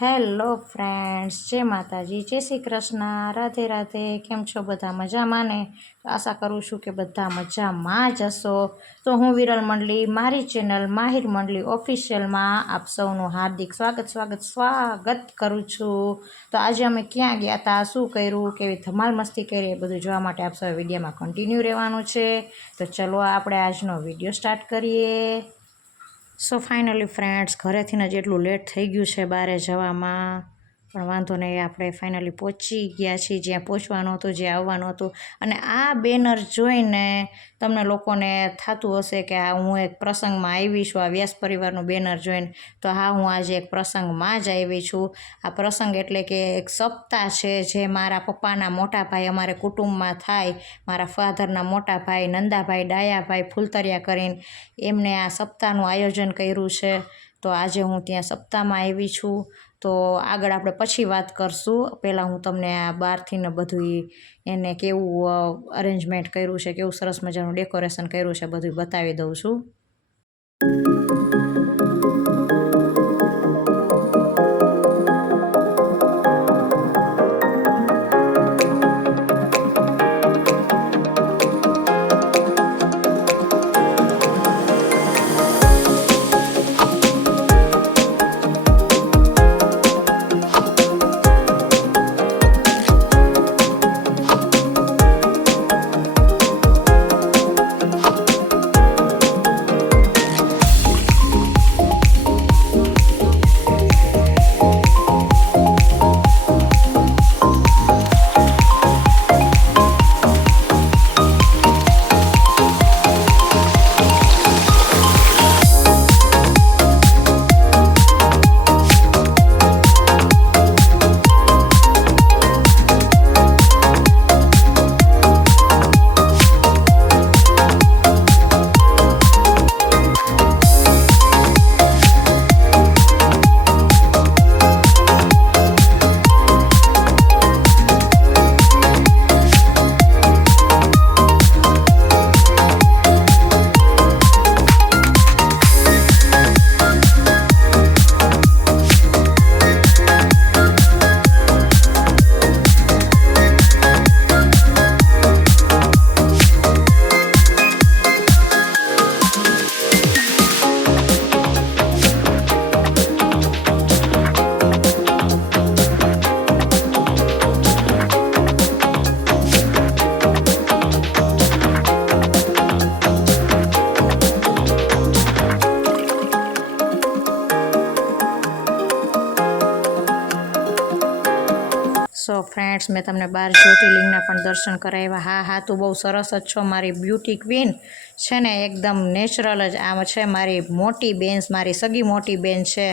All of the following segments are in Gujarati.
હેલો ફ્રેન્ડ્સ, જય માતાજી, જય શ્રી કૃષ્ણ, રાધે રાધે. કેમ છો બધા? મજામાં ને? આશા કરું છું કે બધા મજામાં જ હશો. તો હું વિરલ મંડલી, મારી ચેનલ માહિર મંડલી ઓફિશિયલમાં આપ સૌનું હાર્દિક સ્વાગત કરું છું. તો આજે અમે ક્યાં ગયા હતા, શું કર્યું, કેવી ધમાલ મસ્તી કરી, એ બધું જોવા માટે આપ સૌ વિડીયોમાં કન્ટિન્યુ રહેવાનું છે. તો ચલો આપણે આજનો વિડીયો સ્ટાર્ટ કરીએ. સો ફાઇનલી ફ્રેન્ડ્સ, ઘરેથી જ એટલું લેટ થઈ ગયું છે બહાર જવામાં, પણ વાંધો નહીં, આપણે ફાઇનલી પહોંચી ગયા છીએ જ્યાં પહોંચવાનું હતું, જ્યાં આવવાનું હતું. અને આ બેનર જોઈને તમને લોકોને થતું હશે કે હું એક પ્રસંગમાં આવી છું. આ વ્યાસ પરિવારનું બેનર જોઈને તો હા, હું આજે એક પ્રસંગમાં જ આવી છું. આ પ્રસંગ એટલે કે એક સપ્તાહ છે જે મારા પપ્પાના મોટા ભાઈ અમારે કુટુંબમાં થાય. મારા ફાધરના મોટા ભાઈ નંદાભાઈ ડાયાભાઈ ફૂલતરિયા કરીને એમને આ સપ્તાહનું આયોજન કર્યું છે. તો આજે હું ત્યાં સપ્તાહમાં આવી છું. તો આગળ આપણે પછી વાત કરશું. પહેલાં હું તમને આ બહારથી ને બધું એને કેવું અરેન્જમેન્ટ કર્યું છે, કેવું સરસ મજાનું ડેકોરેશન કર્યું છે, બધું બતાવી દઉં છું. સો ફ્રેન્ડ્સ, મેં તમને 12 જ્યોતિર્લિંગના પણ દર્શન કરાવ્યા. હા, તું બહુ સરસ જ છો મારી બ્યુટી ક્વીન છે ને, એકદમ નેચરલ જ. આમ છે મારી મોટી બેન, મારી સગી મોટી બેન છે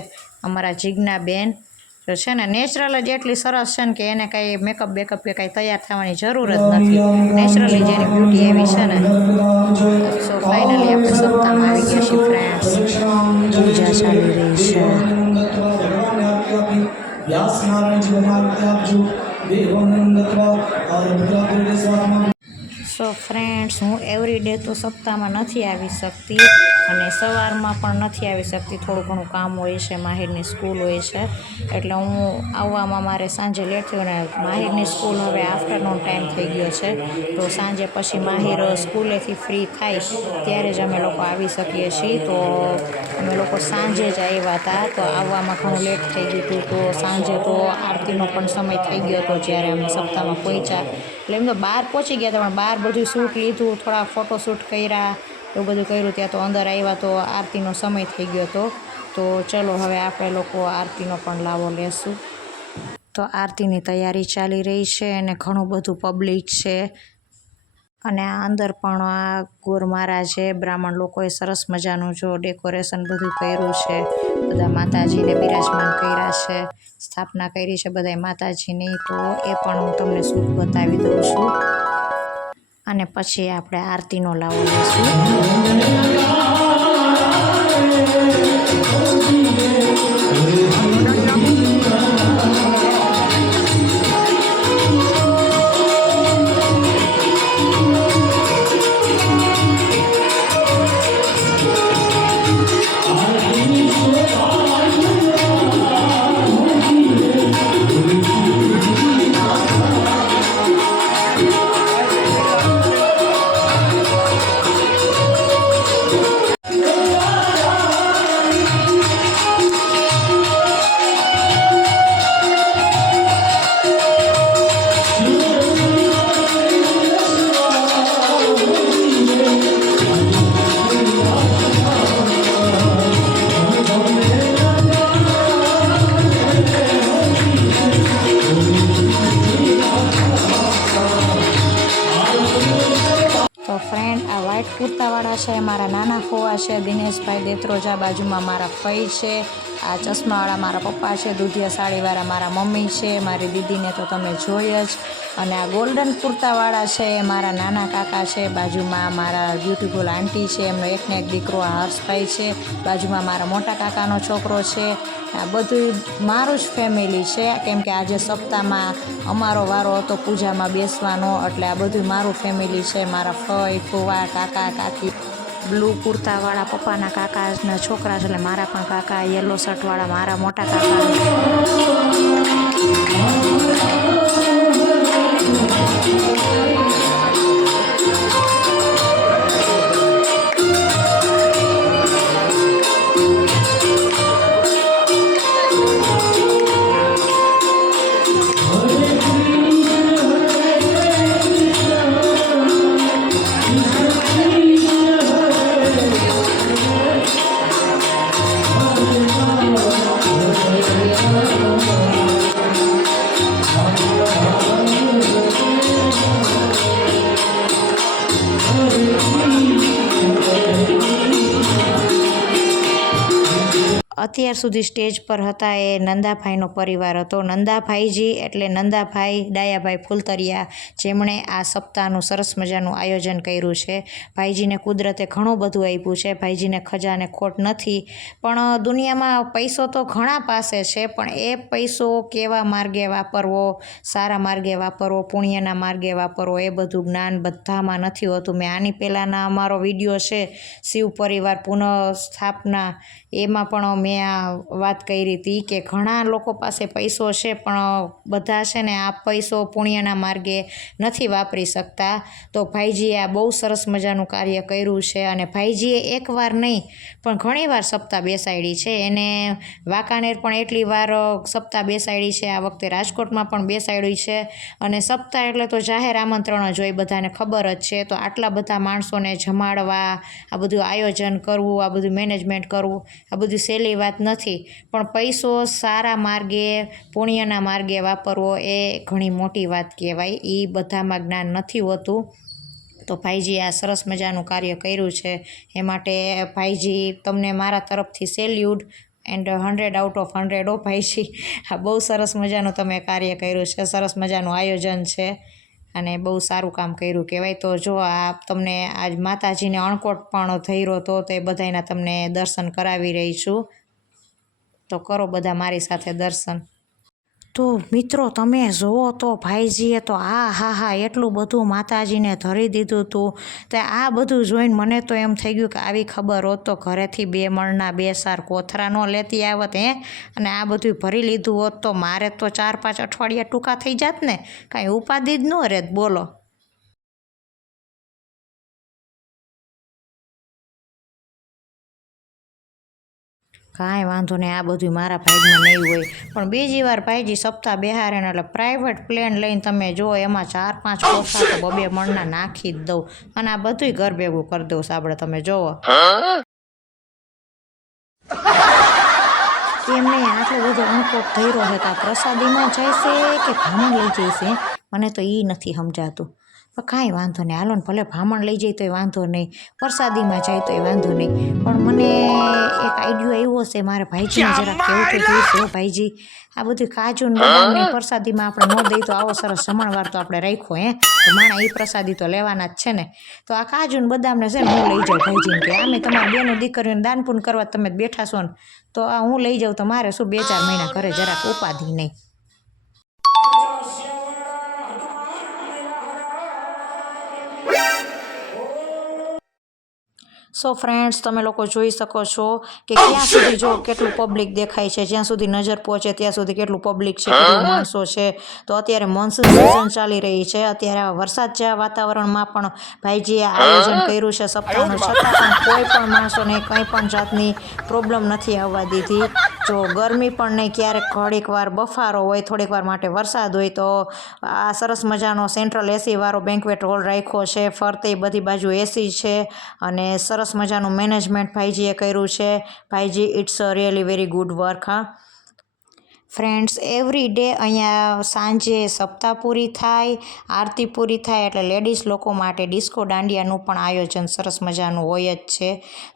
અમારા જીજ્ઞા બેન. તો છે ને નેચરલ જ એટલી સરસ છે ને કે એને કાંઈ મેકઅપ બેકઅપ કે કાંઈ તૈયાર થવાની જરૂર જ નથી. નેચરલી જેની બ્યુટી એવી છે ને. સો ફાઇનલી આપણે સપ્તાહમાં આવી ગયા છીએ ફ્રેન્ડ્સ. પૂજા ચાલી રહી છે. સો ફ્રેન્ડ્સ, હું એવરી ડે તો સપ્તાહમાં નથી આવી શકતી અને સવારમાં પણ નથી આવી શકતી. થોડું ઘણું કામ હોય છે, માહિરની સ્કૂલ હોય છે, એટલે હું આવવામાં મારે સાંજે લેટ થયું. અને માહિરની સ્કૂલ હવે આફ્ટરનૂન ટાઈમ થઈ ગયો છે. તો સાંજે પછી માહિર સ્કૂલેથી ફ્રી થાય ત્યારે જ અમે લોકો આવી શકીએ છીએ. તો અમે લોકો સાંજે જ આવ્યા હતા, તો આવવામાં ઘણું લેટ થઈ ગયું હતું. તો સાંજે તો આરતીનો પણ સમય થઈ ગયો હતો જ્યારે અમે સપ્તાહમાં પહોંચ્યા. એટલે એમ તો બહાર પહોંચી ગયા હતા, પણ બહાર બધું શૂટ લીધું, થોડા ફોટોશૂટ કર્યા, એવું બધું કર્યું. ત્યાં તો અંદર આવ્યા તો આરતીનો સમય થઈ ગયો હતો. તો ચલો હવે આપણે લોકો આરતીનો પણ લાવો લેશું. તો આરતીની તૈયારી ચાલી રહી છે અને ઘણું બધું પબ્લિક છે. અને આ અંદર પણ આ ગોર મહારાજે બ્રાહ્મણ લોકોએ સરસ મજાનું જો ડેકોરેશન બધું કર્યું છે. બધા માતાજીને બિરાજમાન કર્યા છે, સ્થાપના કરી છે બધાય માતાજીની. તો એ પણ હું તમને શૂટ બતાવી દઉં છું. અને પછી આપણે આરતીનો લાવો લઈશું. આ છે મારા નાના ફોવા છે દિનેશભાઈ દેત્રોજા, બાજુમાં મારા ફઈ છે, આ ચશ્માવાળા મારા પપ્પા છે, દૂધિયા સાડીવાળા મારા મમ્મી છે, મારી દીદીને તો તમે જોઈ જ, અને આ ગોલ્ડન કુર્તાવાળા છે એ મારા નાના કાકા છે, બાજુમાં મારા બ્યુટીફુલ આંટી છે, એમનો એકને એક દીકરો આ હર્ષભાઈ છે, બાજુમાં મારા મોટા કાકાનો છોકરો છે. આ બધું મારું જ ફેમિલી છે, કેમ કે આજે સપ્તાહમાં અમારો વારો હતો પૂજામાં બેસવાનો, એટલે આ બધું મારું ફેમિલી છે. મારા ફઈ ફુવા કાકા કાકી, બ્લુ કુર્તાવાળા પપ્પાના કાકાના છોકરા છે એટલે મારા પણ કાકા, યલો શર્ટવાળા મારા મોટા કાકા. અત્યાર સુધી સ્ટેજ પર હતા એ નંદાભાઈનો પરિવાર હતો. નંદાભાઈજી એટલે નંદાભાઈ ડાયાભાઈ ફૂલતરિયા, જેમણે આ સપ્તાહનું સરસ મજાનું આયોજન કર્યું છે. ભાઈજીને કુદરતે ઘણું બધું આપ્યું છે, ભાઈજીને ખજાને ખોટ નથી, પણ દુનિયામાં પૈસો તો ઘણા પાસે છે, પણ એ પૈસો કેવા માર્ગે વાપરવો, સારા માર્ગે વાપરવો, પુણ્યના માર્ગે વાપરવો, એ બધું જ્ઞાન બધામાં નથી હોતું. મેં આની પહેલાંના અમારો વિડીયો છે શિવ પરિવાર પુનઃ સ્થાપના, એમાં પણ મેં આ વાત કરી હતી કે ઘણા લોકો પાસે પૈસો છે પણ બધા છે ને આ પૈસો પુણ્યના માર્ગે નથી વાપરી શકતા. તો ભાઈજીએ આ બહુ સરસ મજાનું કાર્ય કર્યું છે, અને ભાઈજીએ એકવાર નહીં પણ ઘણીવાર સપ્તાહ બેસાડી છે. એને વાંકાનેર પણ એટલી વાર સપ્તાહ બેસાડી છે, આ વખતે રાજકોટમાં પણ બેસાડી છે, અને સપ્તાહ એટલે તો જાહેર આમંત્રણ જ હોય, બધાને ખબર જ છે. તો આટલા બધા માણસોને જમાડવા, આ બધું આયોજન કરવું, આ બધું મેનેજમેન્ટ કરવું, આ બધું સહેલી વાત નથી, પણ પૈસો સારા માર્ગે પુણ્યના માર્ગે વાપરવો એ ઘણી મોટી વાત કહેવાય. એ બધામાં જ્ઞાન નથી હોતું. તો ભાઈજી આ સરસ મજાનું કાર્ય કર્યું છે, એ માટે ભાઈજી તમને મારા તરફથી સેલ્યુટ એન્ડ 100 આઉટ ઓફ 100 હો ભાઈજી. આ બહુ સરસ મજાનું તમે કાર્ય કર્યું છે, સરસ મજાનું આયોજન છે, અને બહુ સારું કામ કર્યું કહેવાય. તો જો આ તમને આજ માતાજીને અણકોટ પણ થઈરો તો એ બધાના તમને દર્શન કરાવી રહી છું. તો કરો બધા મારી સાથે દર્શન. તો મિત્રો તમે જુઓ તો ભાઈજીએ તો હા એટલું બધું માતાજીને ધરી દીધું હતું. તો આ બધું જોઈને મને તો એમ થઈ ગયું કે આવી ખબર હોત તો ઘરેથી 2 મણના 2 સાર કોથરા ન લેતી આવત અને આ બધું ભરી લીધું હોત તો મારે તો 4-5 અઠવાડિયા ટૂંકા થઈ જાત ને, કાંઈ ઉપાધિ જ ન રહેત. બોલો. કાંઈ વાંધો નહીં, આ બધું મારા ભાઈમાં નહીં હોય. પણ બીજી વાર ભાઈજી સપ્તાહ બેહારે ને એટલે પ્રાઇવેટ પ્લેન લઈને તમે જો, એમાં 4-5 કોથા તો 2 મણના નાખી જ દઉં, અને આ બધું ઘર ભેગું કરી દઉં. આપણે તમે જોવો એમને આટલો બધો અણકોટ ધૈરો છે તો આ પ્રસાદીમાં જશે કે ભામણ લઈ જશે, મને તો એ નથી સમજાતું. પણ કાંઈ વાંધો નહીં, હાલો ને, ભલે ભામણ લઈ જાય તોય વાંધો નહીં, પ્રસાદીમાં જાય તોય વાંધો નહીં. પણ મને એક આઈડિયો આવ્યો છે, મારે ભાઈજીને જરાક કેવું તો જોઈશે. ભાઈજી આ બધું કાજુ ને બદામની પ્રસાદીમાં આપણે ન દઈ તો આવો સરસ જમણવાર તો આપણે રાખ્યો તો માણા એ પ્રસાદી તો લેવાના જ છે ને. તો આ કાજુ ને બદામને છે ને હું લઈ જાઉં ભાઈજીને, કે આમે તમારી બેનો દીકરીઓને દાનપૂન કરવા તમે બેઠા છો ને, તો આ હું લઈ જાઉં તો મારે શું 2-4 મહિના ઘરે જરાક ઉપાધિ નહીં. સો ફ્રેન્ડ્સ, તમે લોકો જોઈ શકો છો કે ક્યાં સુધી જો કેટલું પબ્લિક દેખાય છે, જ્યાં સુધી નજર પહોંચે ત્યાં સુધી કેટલું પબ્લિક છે, કેટલું માણસો છે. તો અત્યારે મોન્સૂન સિઝન ચાલી રહી છે, અત્યારે આ વરસાદ જેવા વાતાવરણમાં પણ ભાઈજીએ આયોજન કર્યું છે સપ્તાહનું, છતાં પણ કોઈ પણ માણસોને કંઈ પણ જાતની પ્રોબ્લેમ નથી આવવા દીધી. જો ગરમી પણ નહીં, ક્યારેક ઘડીક વાર બફારો હોય, થોડીક વાર માટે વરસાદ હોય, તો આ સરસ મજાનો સેન્ટ્રલ એસી વાળો બેન્ક્વેટ હોલ રાખ્યો છે, ફરતે બધી બાજુ એસી છે, અને સરસ મજાનું મેનેજમેન્ટ ભાઈજીએ કર્યું છે. ભાઈજી, it's a really very good work. હા ફ્રેન્ડ્સ એવરી ડે અહીંયા સાંજે સપ્તાહ પૂરી થાય, આરતી પૂરી થાય એટલે લેડીઝ લોકો માટે ડિસ્કો દાંડિયાનું પણ આયોજન સરસ મજાનું હોય જ છે.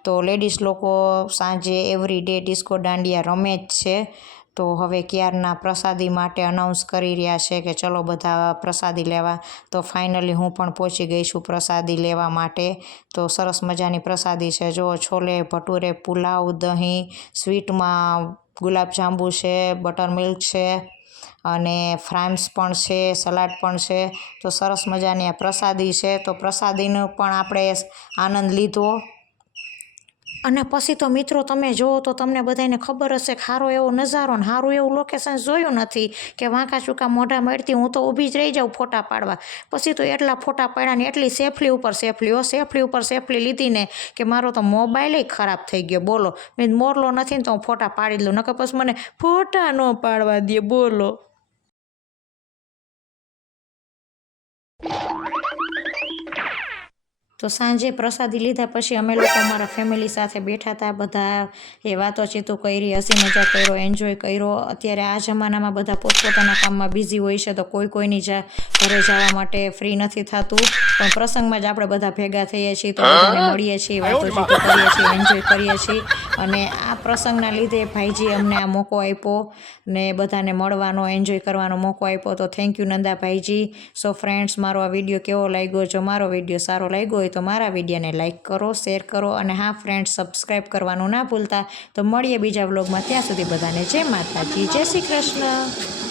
તો લેડીઝ લોકો સાંજે એવરી ડે ડિસ્કો દાંડિયા રમે જ છે. તો હવે ક્યારના પ્રસાદી માટે અનાઉન્સ કરી રહ્યા છે કે ચલો બધા પ્રસાદી લેવા. તો ફાઇનલી હું પણ પહોંચી ગઈ છું પ્રસાદી લેવા માટે. તો સરસ મજાની પ્રસાદી છે. જો છોલે ભટુરે, પુલાવ, દહીં, સ્વીટમાં ગુલાબજાંબુ છે, બટર મિલ્ક છે અને ફ્રાઈમ્સ પણ છે, સલાડ પણ છે. તો સરસ મજાની આ પ્રસાદી છે. તો પ્રસાદીનો પણ આપણે આનંદ લીધો. અને પછી તો મિત્રો તમે જુઓ તો તમને બધાને ખબર હશે કે સારો એવો નજારો ને સારું એવું લોકેશન જોયું નથી કે વાંકા ચૂકા મોઢા મળતી હું તો ઊભી જ રહી જાઉં ફોટા પાડવા. પછી તો એટલા ફોટા પાડ્યા ને એટલી સેફલી ઉપર સેફલી લીધી ને કે મારો તો મોબાઈલ ખરાબ થઈ ગયો. બોલો મેં મોરલો નથી ને તો હું ફોટા પાડી લઉં, નકર પછી મને ફોટા ન પાડવા દે. બોલો તો સાંજે પ્રસાદી લીધા પછી અમે લોકો અમારા ફેમિલી સાથે બેઠા હતા. બધા એ વાતોચીતો કરી, હસી મજાક કર્યો, એન્જોય કર્યો. અત્યારે આ જમાનામાં બધા પોતપોતાના કામમાં બિઝી હોય છે તો કોઈની ઘરે જવા માટે ફ્રી નથી થતું. પણ પ્રસંગમાં જ આપણે બધા ભેગા થઈએ છીએ તો બધાને મળીએ છીએ, વાતોચીતો કરીએ છીએ, એન્જોય કરીએ છીએ. અને આ પ્રસંગના લીધે ભાઈજી અમને આ મોકો આપ્યો ને બધાને મળવાનો, એન્જોય કરવાનો મોકો આપ્યો. તો થેન્ક યુ નંદા ભાઈજી. સો ફ્રેન્ડ્સ, મારો આ વિડીયો કેવો લાગ્યો? જો મારો વિડીયો સારો લાગ્યો હોય તો મારા વિડીયોને લાઇક કરો, શેર કરો અને હા ફ્રેન્ડ્સ, સબસ્ક્રાઈબ કરવાનું ના ભૂલતા. તો મળીએ બીજા વ્લોગમાં. ત્યાં સુધી બધાને જય માતાજી, જય શ્રી કૃષ્ણ.